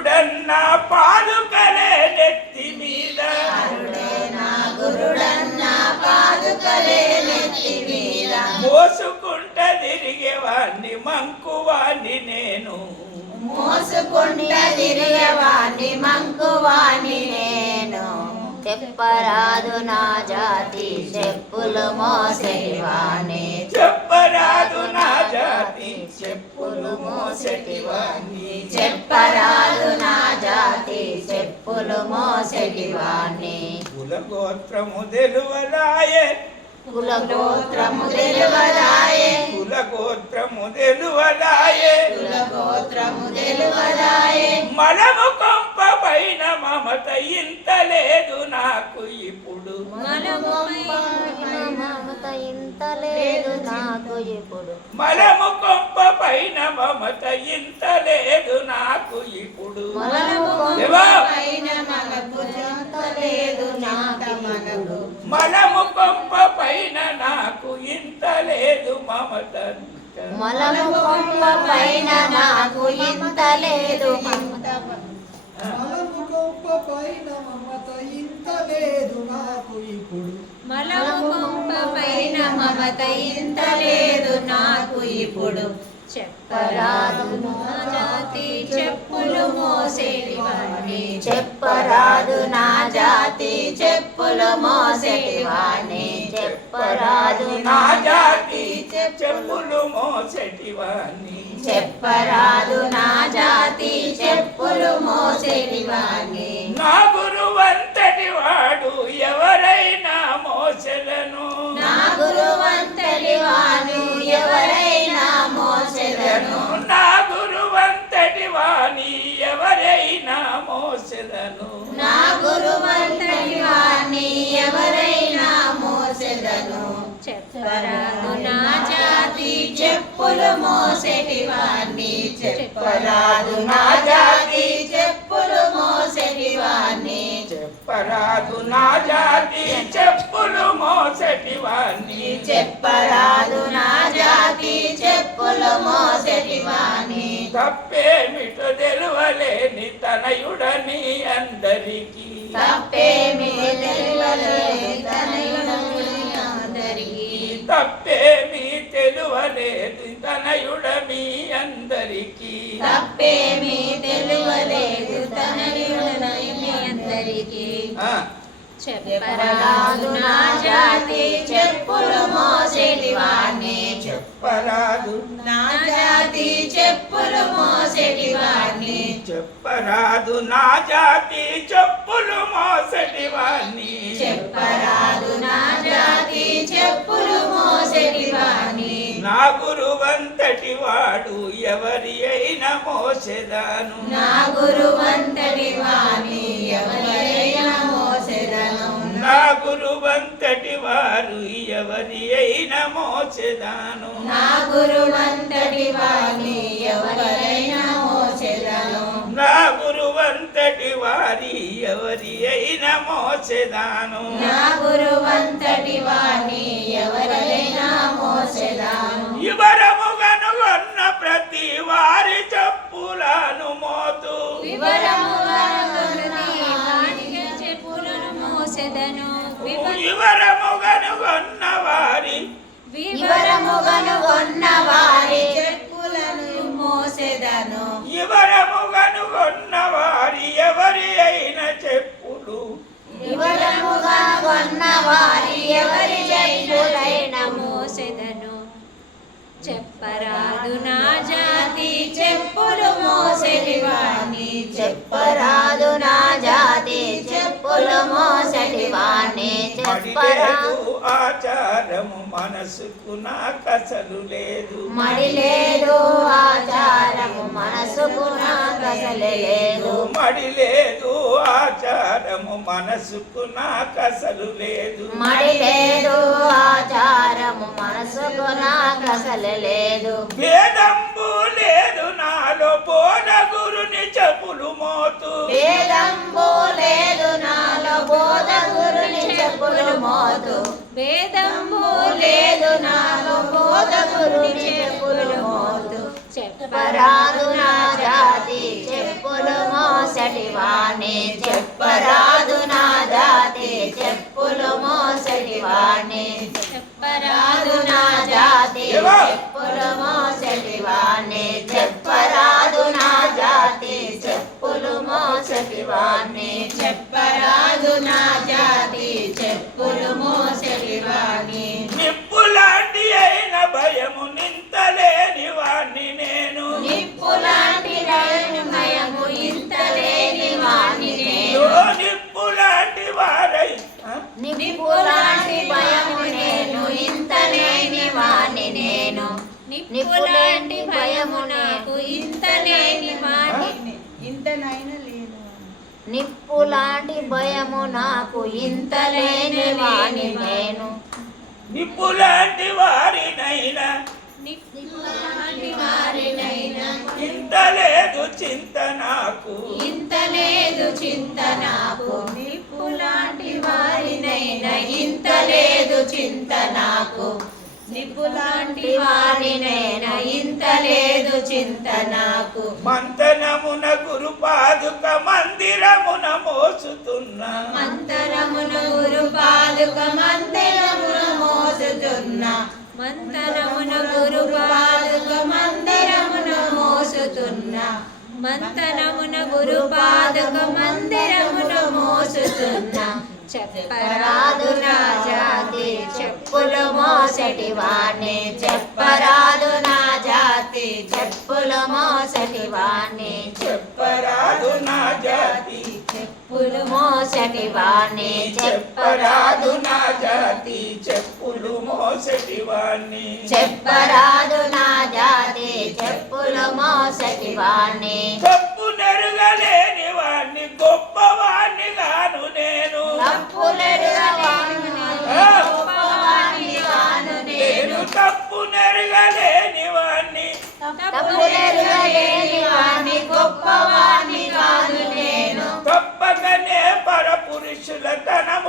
గురుడన్న పాదుకలే నెత్తి మీద. మోసుకుంట తిరిగేవాణ్ణి మంకువాణ్ణి నేను. మోసుకుంట తిరిగేవాణ్ణి మంకువాణి నేను. చెప్పరాదు నా జాతి చెప్పులు మోసేవాణి చెప్పరాదు నా జాతి చెప్పులు నా జాతి చెప్పులు మోసేటివాణి కులగోత్రము తెలువరాయే కులగోత్రము తెలువదాయే కులగోత్రము తెలువరాయే కులగోత్రము తెలువదాయే మలము కొంప పైన మమత ఇంత లేదు నాకు ఇప్పుడు. మమత ఇంత లేదు నాకు ఇప్పుడు. మలము కొంప పైన మమత ఇంత పైన నాకు ఇంత లేదు మమత మలము గొప్ప పైన మమత ఇంత లేదు నాకు ఇప్పుడు. మలము కొంప పైన మమత ఇంత లేదు నాకు ఇప్పుడు చెప్పరాదు నా జాతి చెప్పులు మోసేటివాణ్ణి చెప్పరాదు నా జాతి చెప్పులు మోసేటివాణ్ణి చెప్పరాదు నా జాతి చెప్పులు మోసటివాణ్ణి చెప్పరాదు నా జాతి చెప్పులు మోసేటివాణ్ణి నా గురువంతటి వాడు ఎవరైనా మోసలను నా గురువంతటి వాను ఎవరైనా మోసెదను? చెప్పరాదు నా జాతి చెప్పులు మోసెటి వాణ్ణి తప్పేమిటో తెలువలేని తనయుడని అందరికీ. తప్పేమి తెలియలేదు తనయుడని అందరికీ. తప్పేమి తెలువలేదు అందరికీ. తప్పేమి అందరికీ. ఆ, చెప్పరాదు నా జాతి చెప్పులు మోసేటి వాణ్ణి చెప్పరాదు నా జాతి చెప్పులు మోసేటి వాణ్ణి చెప్పరాదు నా జాతి చెప్పులు మోసటి వాణ్ణి చెప్పరాదు నా జాతి చెప్పులు మోసేటి వాణ్ణి నా గురువంతటి వాడు ఎవరి అయినా మోసెదాను. నా గురువంతటి వాణి మోసెదను నా గురువంతటి వారు ఎవరి అయినా మోసెదాను నా గురువంతటి వాణి ఎవరైనా మోసెదను నా గురువంతటి వారి ఎవరి అయినా మోసెదాను నా గురువంతటి వాణి ఎవరైనా మోసెదను వివరముగనుగొన్న ప్రతి వారి చెప్పులను మోతు. చెప్పులను మోసెదను వివరముగనుగొన్న వారి వివరముగను కొన్న వారి చెప్పులను మోసెదను. వివరముగనుగొన్న వారి ఎవరి అయిన చెప్పులు? వివరముగా కొన్న మడిలేదు ఆచారము మనసుకు నా కసలు లేదు. మడి లేదు ఆచారము మనసుకు నాకసలే లేదు. మడి లేదు ఆచారము మనసుకు నా కసలు లేదు. మడి లేదు ఆచారము మనసుకు నాకసలే లేదు. వేదంబు లేదు నాలో బోధ గురుని చెప్పులు మోతు. వేదంబు లేదు నాలో బోధ గురుని చెప్పులు మోతు వేదంబు లేదు నాలో బోధ గురుని చెప్పులు మోతు చెప్పరాదు నా జాతి చెప్పులు మోసటి వాణ్ణి. చెప్పరాదు నా జాతి చెప్పులు మోసటి వాణ్ణి. చెప్పరాదు నా జాతి చెప్పులు మోసటి వాణ్ణి చెప్పరాదు నా జాతి చెప్పులు మోసటి వాణ్ణి చెప్పరాదు నా జాతి చెప్పులు మోసటి వాణ్ణి నిప్పులాంటి అయిన భయము నింతలేని వాణ్ణి నేను. నిప్పులాంటి నిప్పులాంటి భయము నాకు ఇంత లేని వాణ్ణి నేను నిప్పులాంటి వారినైనా నిప్పులాంటి వారినైనా. ఇంత లేదు చింత నాకు. ఇంత లేదు చింత నాకు. నిప్పులాంటి వారినైనా ఇంత లేదు చింత నాకు. నిప్పులాంటి వారినైనా ఇంత లేదు చింత నాకు. మంతనమున గురు పాదుక మందిరమున మోసుతున్నా. మంతరమున గురు పాదుక మందిరమున మోసుతున్న. మంతరమున గురు పాదుక మందిరమున మోసుతున్న. మంతరమున గురు పాదుక మందిరమున మోసుతున్న. చెప్పరాదు నా జాతి చెప్పులు మోసటి వాణ్ణి చెప్పరాదు నా జాతి చెప్పులు మోసటి వాణ్ణి చెప్పరాదు నా జాతి చెప్పులు మోసటి వాణ్ణి చెప్పరాదు నా జాతి చెప్పులు మోసటి వాణ్ణి చెప్పరాదు నా జాతి చెప్పులు మోసటి వాణ్ణి తప్పు నెరుగలేని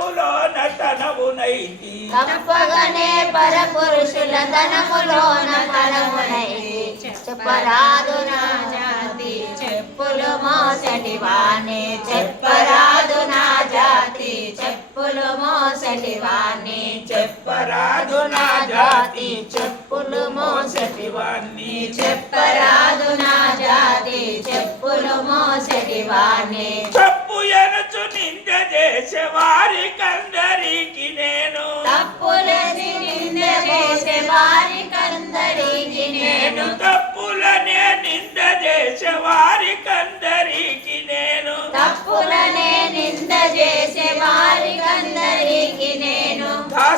ధనములో నటనమునైతి తప్పగానే పరపురుషుల ధనములోన తనమునై చెప్పరాదు నా జాతి చెప్పులు మోసటి వాణి. చెప్పరాదు నా జాతి చెప్పులు మోసటి వాణి. చెప్పరాదు నా జాతి చెప్పులు మోసటి వాణ్ణి చెప్పరాదు నా జాతి చెప్పులు మోసటి వాణి తప్పు ఎనచు నింద చేసే వారికందరికి నేను. తప్పులని నింద చేసే వారికందరికి నేను తప్పులనే నింద చేసే వారికందరికి నేను.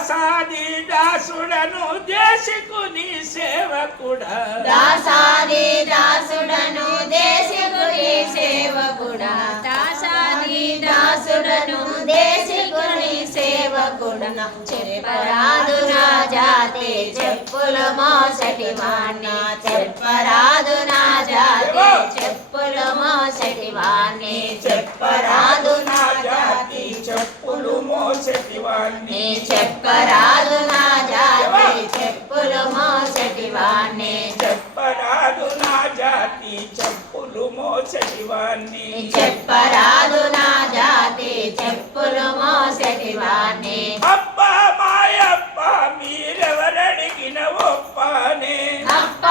దాసాది దాసుడను దేశకుని సేవకుడా. దాసాది దాసుడను దేశకుడి సేవకుడా. దాసాది దాసుడను దేశకుని సేవకుడా. చెప్పరాదు నా జాతి చెప్పులు మోసటి వాణ్ణి. చెప్పరాదు నా జాతి చెప్పులు మోసటి వాణ్ణి. చెప్పరాదు చెప్పులు మోసటి వాణ్ణి నీ చెప్పరాదు నా జాతి చెప్పులు మోసటి వాణ్ణి చెప్పరాదు నా జాతి చెప్పులు మోసటి వాణ్ణి నీ చెప్పరాదు నా జాతి చెప్పులు మోసటి వాణ్ణి అప్ప మాయప్ప మీరెవరడిగిన ఒప్పనే? అప్ప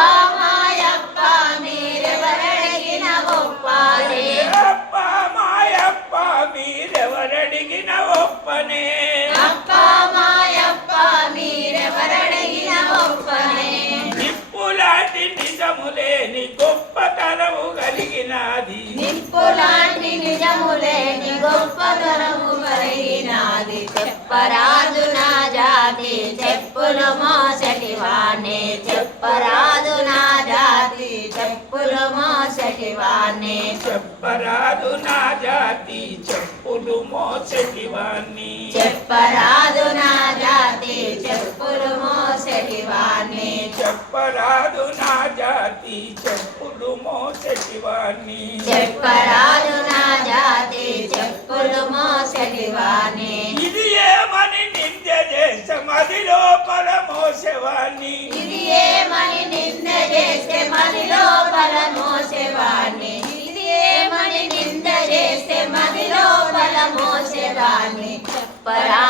చెప్పులు మోసటి వాణ్ణి చెప్పరాదు నా జాతి. చెప్పులు మోసటి వాణ్ణి చెప్పరాదు నా జాతి. చెప్పులు మోసటి వాణ్ణి చెప్పరాదు నా జాతి. చెప్పులు మోసటి వాణ్ణి చెప్పరాదు నా జాతి. చెప్పులు మోసటి వాణ్ణి చెప్పరాదు నా జాతి. చెప్పులు మోసటి వాణ్ణి ఇది ఏమని నిందదే సమాధిలో పరమో శవాన్ని ఇది ఏమని నింద చేస్తే మదిలో పరమో శవాన్ని ఇది ఏమని నింద చేస్తే మదిలో పరమో శవాన్ని చెప్పరా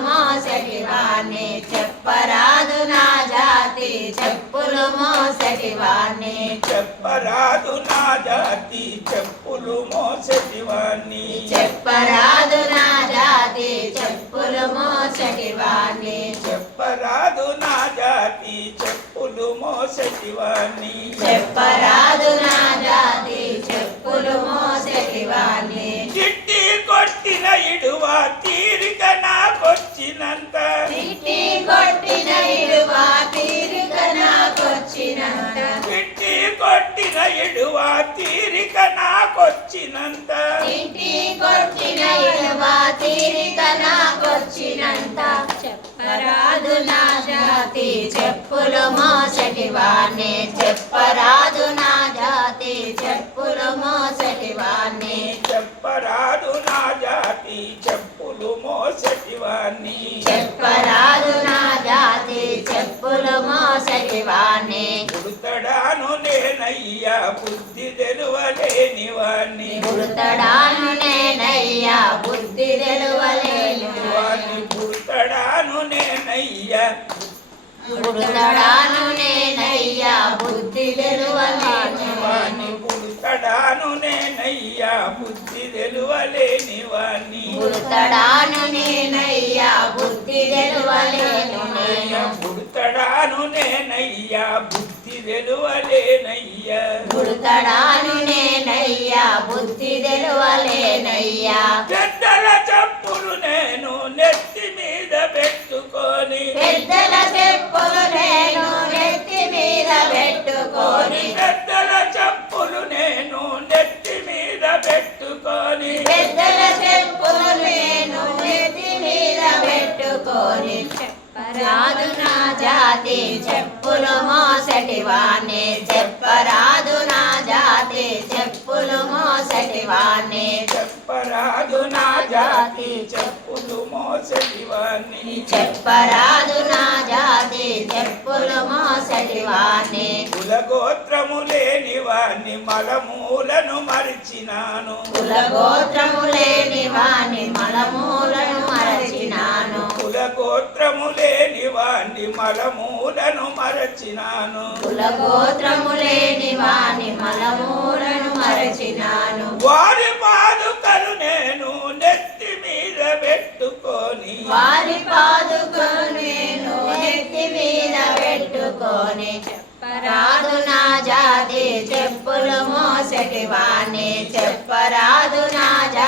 మోసటి వాణ్ణి చెప్పరాదు నా జాతి. చెప్పులు మోసటి వాణ్ణి చెప్పరాదు నా జాతి. చెప్పులు మోసటివాణ్ణి. చెప్పరాదు నా జాతి. చెప్పులు మోసటి వాణ్ణి చెప్పరాదు నా జాతి. చెప్పులు మోసటివాణ్ణి. చెప్పరాదు నా జాతి. చెప్పులు మోసటి ఇడువ తీరిక నాకొచ్చినంత. ఇంటికొచ్చిన ఇడువ తీరిక నాకొచ్చినంత. చెప్పరాదు నా జాతి చెప్పులు మోసటి వాణ్ణి. చెప్పరాదు నా జాతి చెప్పులు మోసటి వాణ్ణి. పుడతడాను నేనయ్యా బుద్ధి తెలువలేను వాణ్ణి పుడతడాను నేనయ్యా. పుడతడాను నేనయ్యా బుద్ధి తెలువలేను వాణ్ణి పుడతడాను నేనయ్యా బుద్ధి తెలువలేని వాణ్ణి పుడతడాను నేనయ్యా బుద్ధి తెలువలేను నేను. పుడతడాను నేనయ్యా బుద్ధి తెలువలేనయ్యా పుడతడాను నేనయ్యా బుద్ధి తెలువలేనయ్యా పెద్దల చప్పులు నేను నెత్తి మీద పెట్టుకొని పెద్దల చెప్పులు నేను నెత్తి మీద పెట్టుకొని పెద్దల చప్పులు నేను నెత్తి మీద పెట్టుకొని పెద్దల చెప్పులు నేను నెత్తి మీద పెట్టుకొని. చెప్పరాదు నా జాతి చెప్పులు మోసటి వాణ్ణి చెప్పరాదు నా జాతి. చెప్పులు మోసటి వాణ్ణి చెప్పరాదు నా జాతి. చెప్పులు మోసటివాణ్ణి చెప్పరాదు నా జాతి. చెప్పులు మోసటి వాణ్ణి కులగోత్రము లేని వాణ్ణి మలమూలను మరిచినాను. కులగోత్రము లేని వాణ్ణి మలమూలను కులగోత్రము లేని వాణ్ణి మలమూలను మరచినాను. కులగోత్రము లేని వాణ్ణి మలమూలను మరచినాను. వారి పాదుకలు నేను నెత్తి మీద పెట్టుకొని. వారి పాదుకలు నేను నెత్తి మీద పెట్టుకొని. చెప్పరాదు నా జాతి చెప్పులు మోసటి వాణ్ణి. చెప్పరాదు నా జాతి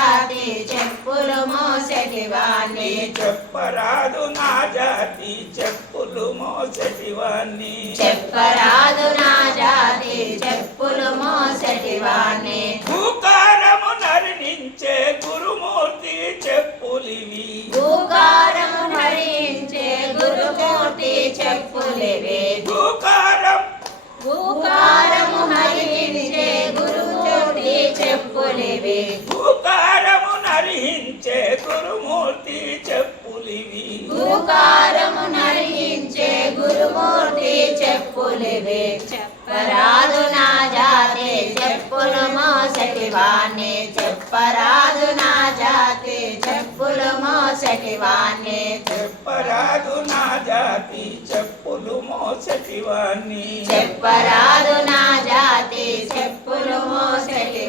మోసటి వాణ్ణి చెప్పరాదు నా జాతి చెప్పులు మోసటివాణ్ణి. చెప్పరాదు నా జాతి చెప్పులు మోసటి వాణ్ణి భూకారము నరినించే గురుమూర్తి చెప్పులివి. భూకారము హరించే గురుమూర్తి చెప్పులివి. భూకారం. భూకారము హరించే గురుమూర్తి చెప్పులివి. భూకారము మోసటి వాణ్ణి చెప్పరాదు నా జాతి చెప్పులు మోసటివాణ్ణి చెప్పరాదు నా జాతి చెప్పులు మోసటి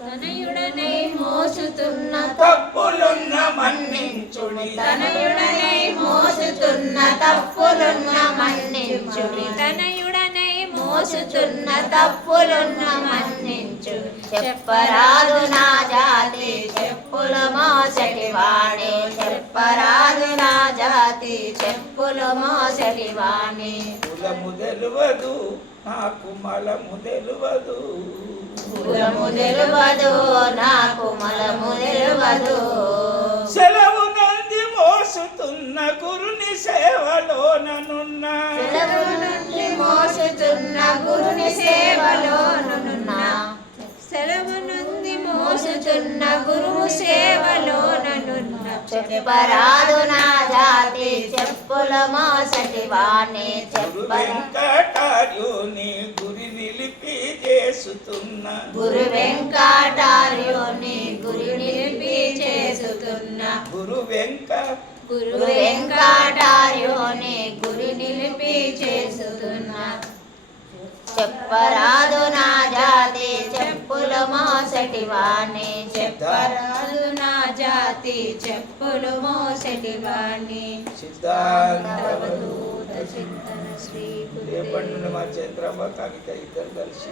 తనయుడనై మోసుతున్న తప్పులున్న మన్నించుడి. తనయుడనై మోసుతున్న తప్పులున్న మన్నించుడి. తనయుడనై మోసుతున్న తప్పులున్న మన్నించు చెప్పరాదు నా జాతి చెప్పులు మోసటి వాణి. చెప్పరాదు నా జాతి చెప్పులు మోసటి వాణి. కులము తెలియదు నాకు మలము తెలియదు కులము తెలువదు నాకు మలము తెలువదు సెలవు నంది మోసుతున్న గురుని సేవలోననున్న సెలవు నుండి మోసుతున్న గురుని సేవలోనున్నా సెలవు నుండి మోసుతున్న గురువు సేవలోనున్న చెప్పరాదు నా జాతి చెప్పుల మోసటి వాణి వెంకటార్యుని నిలిపి చేసుతున్న గురు వెంకటార్యుని చేసుతున్న గురు వెంక. గురు వెంకటార్యుని గురి నిలిపి చేసుతున్న చెప్పరాదు నా జాతి చెప్పుల మోసటి వాణి. చెప్పరాదు నా జాతి చెప్పులు మోసటి వాణి. సిద్ధాంత అవధూత చింతన శ్రీ రేపటి నుండి మా చంద్రమ్మ కవిత ఇద్దరు కలిసి.